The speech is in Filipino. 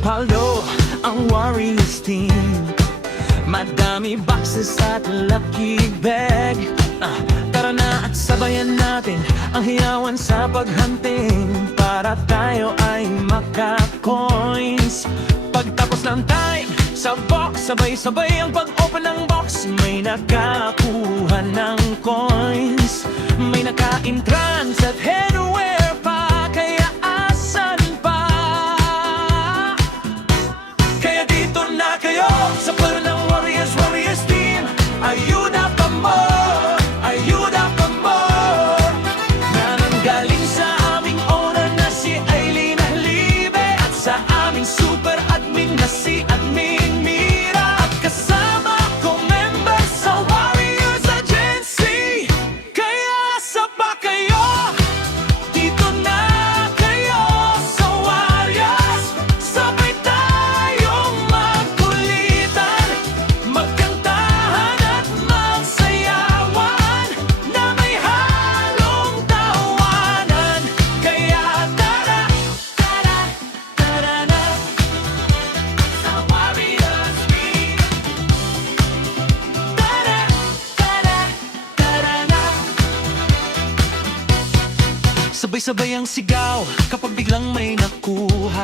Paldo ang Warriors team. Madami boxes at lucky bag. Tara na at sabayan natin ang hiyawan sa paghunting, para tayo ay maka-coins. Pagtapos ng time sa box, sabay-sabay ang pag-open ng box. May nakakuha ng coins, may naka-entrance at headwear pa. Kaya asan pa? Kaya dito na kayo sa paro ng Warriors team. Ayuda pa more, ayuda pa more, na nanggaling sa aming owner na si Aileen Halibe, at sa aming super admin na si Admin Mira, at kasama ko member sa Warriors Agency. Kaya saba kayo, dito na kayo sa Warriors. Sabay tayong magkulitan, magkantahan at magsayawan, na may halong tawanan. Kaya tara, tara, tara na sa Warriors team. Tara, tara, tara na. Sabay-sabay ang sigaw kapag biglang may nakuha.